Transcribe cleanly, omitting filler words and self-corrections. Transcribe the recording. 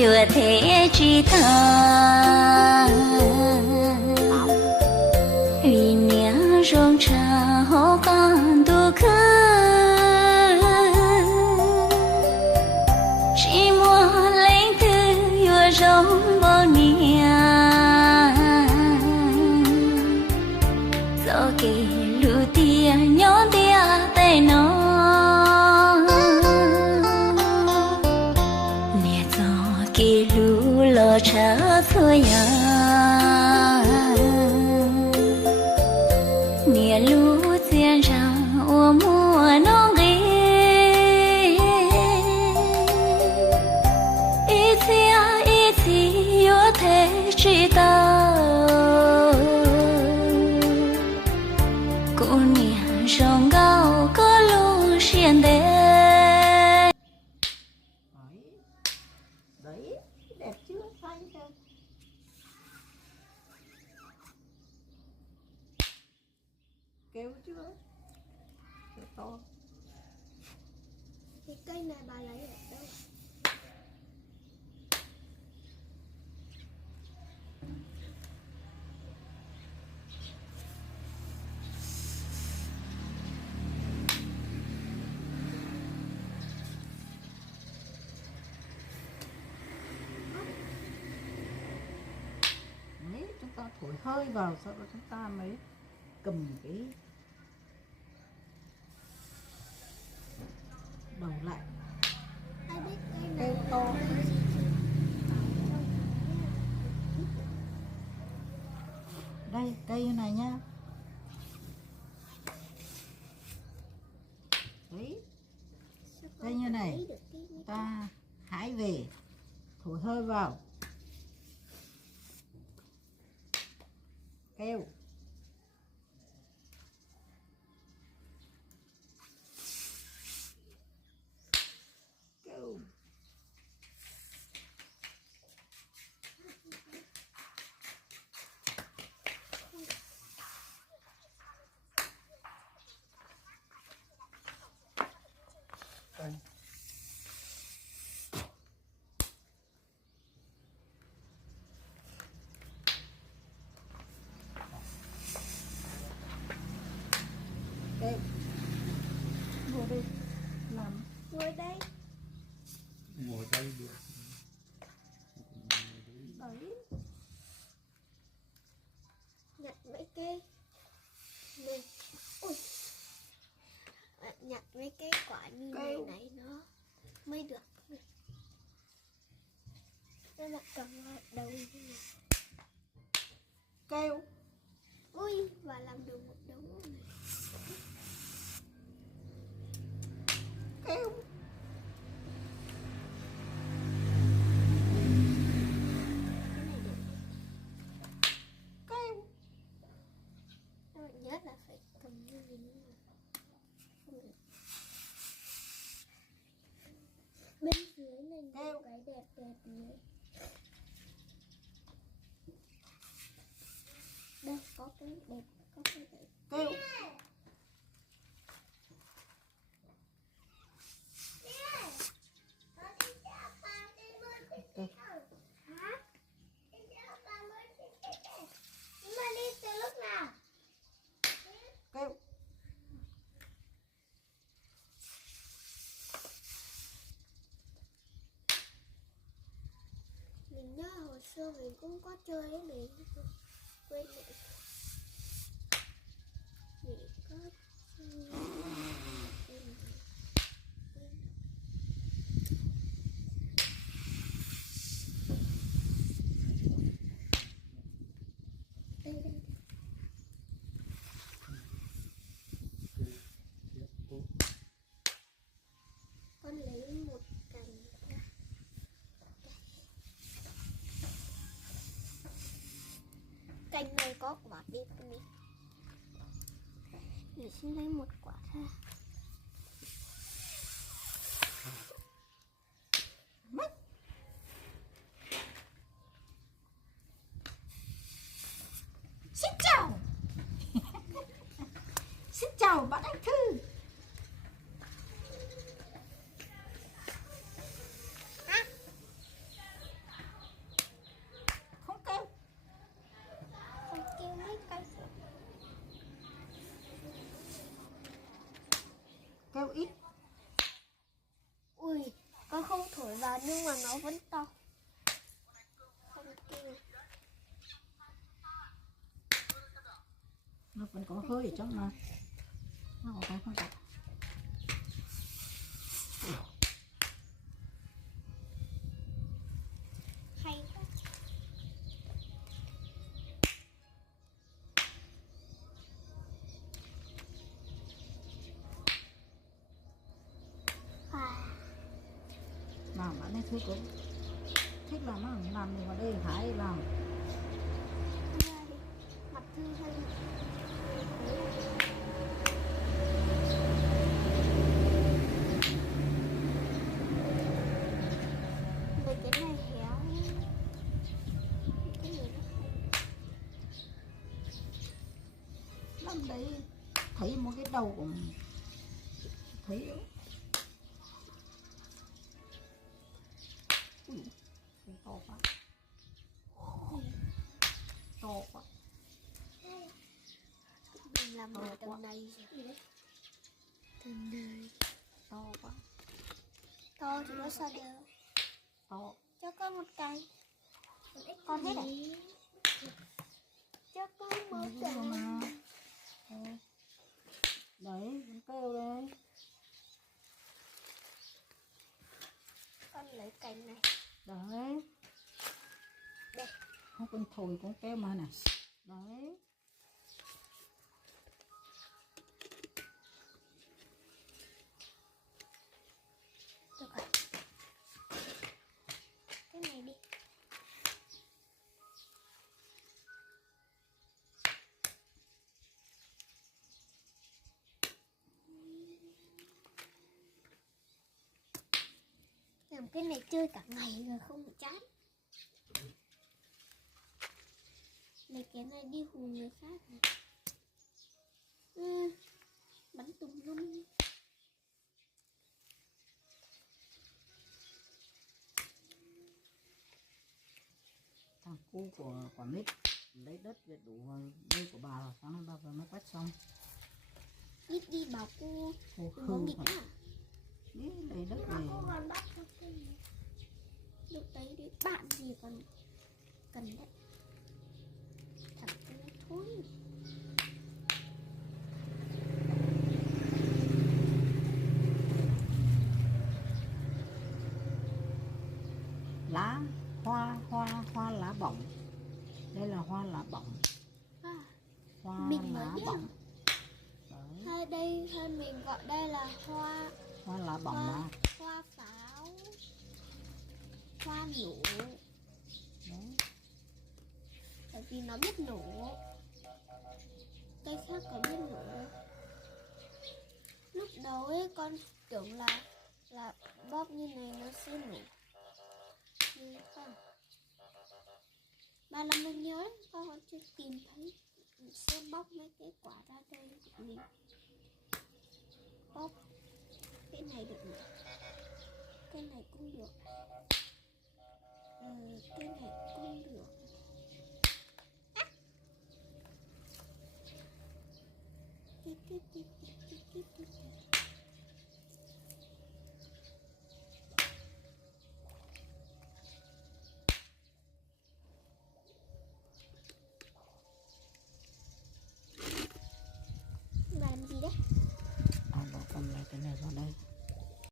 vừa thế chi ta vì nhớ rong trà hó con tu khứ chỉ muốn lấy thứ vừa rong bao nia do kể lũ tia nhỏ tia tay nó kì lũ lo trả thôi à nia lũ tiền ra ô mua nó ghê ít thì yếu thế chỉ ta cô nia rong gạo có lũ xiên đê đẹp chưa xanh chưa kêu chưa kêu to cái cây này bà lấy ở đâu chúng ta thổi hơi vào sau đó chúng ta mới cầm cái đầu lại ai biết cây này kêu to đây cây này nhá đấy cây như này ta hái về thổi hơi vào kêu kêu đây ngồi đây làm ngồi đây được đấy nhặt mấy cây này ui nhặt mấy cái quả như này này nó mới được nó là cầm vào đầu như này kêu ui và làm được một đống này kêu kêu nhớ là phải cầm như thế này bên dưới này nhiều cái đẹp đẹp nữa đây có cái đẹp có cái đẹp kêu kêu mình nhớ hồi xưa mình cũng có chơi cái này quên rồi mình có đây đây con lấy một cành ra. Cành này có quả đẹp này mình xin lấy một quả ra xin chào xin chào bạn anh Thư kêu ít. Ui, con không thổi vào nhưng mà nó vẫn to. Không kêu. Nó vẫn có hơi ở trong mà. Nó có không có. Hay quá. Làm bạn ấy thích cũng thích làm thì vào đây Thái làm. Ra đi. Mặt thư hay mấy cái này héo. Cái này nó hay. Năm đấy thấy một cái đầu của thấy ui, to quá, to quá, Mình làm ở tầng này gì đấy. Tầng này to quá, to thì nó sao được. to. Cho con một cái. Con hết rồi. Cho con một cái. Mà đấy con kêu đấy, Con lấy cành này. đấy Đây. không con thổi con kêu mà này, đấy Được rồi. Cái này đi. Làm cái này chơi cả ngày rồi không bị chán. Lấy cái này đi hù người khác này. Bắn tùm lum. thằng cu của quả mít lấy đất về đủ nuôi của bà rồi, sáng nay bà vừa mới quét xong. Ít đi bảo cô Cô đừng có khư nghịch phải à. đi lấy đất Nhưng mà về. cô còn bắt được cái gì. Lúc đấy đấy bạn gì còn cần đấy. Thằng cái nó thối. Lá hoa lá bỏng, đây là hoa lá bỏng, À, hoa mình mới lá biết. bỏng đấy, Hay đây hay mình gọi đây là hoa hoa lá bỏng mà hoa pháo, hoa nổ. đấy. Tại vì nó biết nổ. Cây khác có biết nổ đâu. Lúc đầu ấy con tưởng là bóp như này nó sẽ nổ. Nhưng không. Mà là mình nhớ con còn chưa tìm thấy. Mình sẽ bóc mấy cái quả ra đây của mình. Bóc cái này được nhỉ? Cái này cũng được. Cái này cũng được. Làm gì đấy? Bảo con lấy cái này vào đây.